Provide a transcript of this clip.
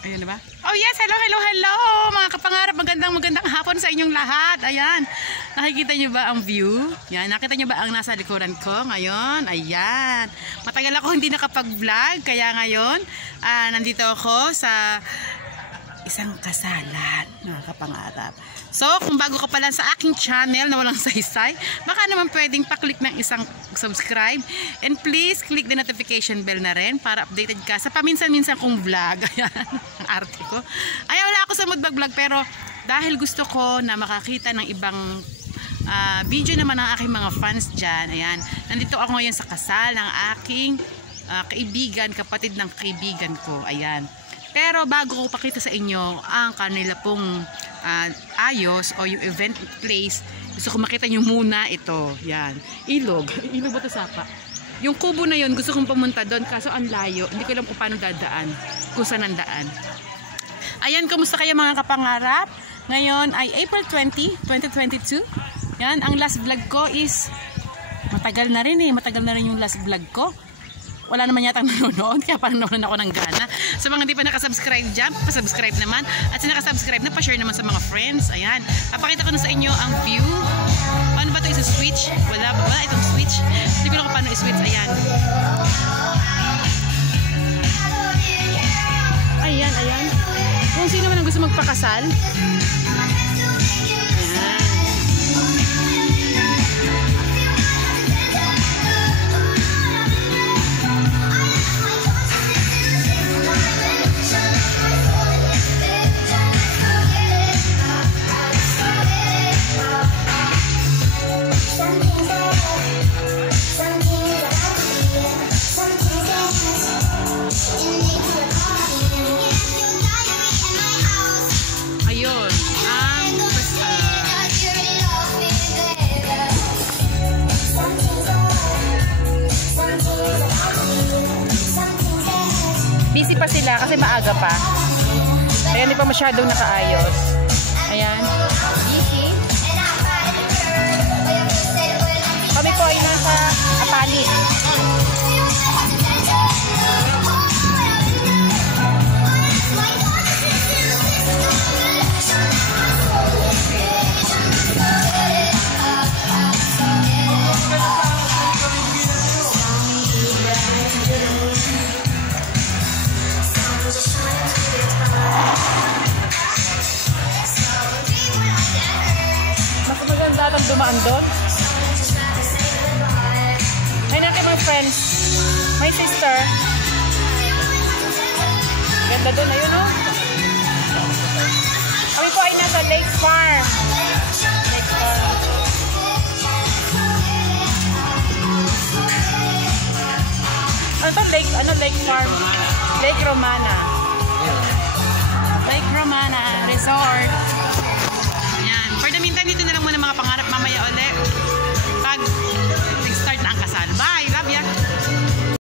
Ayan, diba? Oh yes, hello, hello, hello mga kapangarap, magandang hapon sa inyong lahat. Ayan, nakikita nyo ba ang view? Yan, nakita nyo ba ang nasa likuran ko ngayon? Ayan, matagal ako hindi nakapag-vlog, kaya ngayon nandito ako sa isang kasalan, mga kapangarap. So, kung bago ka pa lang sa aking channel na walang saysay, baka naman pwedeng pa-click ng isang subscribe and please click the notification bell na rin para updated ka sa paminsan-minsan kong vlog. Ayan, ang arte ko. Ayan, wala ako sa mood mag-vlog pero dahil gusto ko na makakita ng ibang video naman ng aking mga fans dyan. Ayan, nandito ako ngayon sa kasal ng aking kaibigan, kapatid ng kaibigan ko. Ayan. Pero bago ko pakita sa inyo ang kanila pong ayos o yung event place, gusto ko makita nyo muna ito. Yan, ilog. Ilog ba ito, Sapa? Yung kubo na yun, gusto kong pumunta doon kaso ang layo. Hindi ko alam kung paano dadaan, kung saan ang daan. Ayan, kamusta kayo mga kapangarap? Ngayon ay April 20, 2022. Yan, ang last vlog ko is matagal na rin yung last vlog ko. Wala naman yata nanonood, kaya parang nawalan ako ng gana. Sa mga hindi pa nakasubscribe dyan, pasubscribe naman. At sa nakasubscribe na, pa-share naman sa mga friends. Ayan, papakita ko na sa inyo ang view. Paano ba ito isa-switch? Wala itong switch. Hindi ko lang kung paano i-switch. Ayan. Ayan. Kung sino man ang gusto magpakasal, busy pa sila kasi maaga pa. Kaya hindi pa masyadong nakaayos. Ayan. Busy. Kami po ay nasa Apalit. Mas dumaan doon. Ay natin mga friends. My sister. Ganda doon. Ayun o. Kami po ay nasa Lake Farm. Lake Farm. Ano to? Lake Farm? Lake Romana. Lake Romana Resort.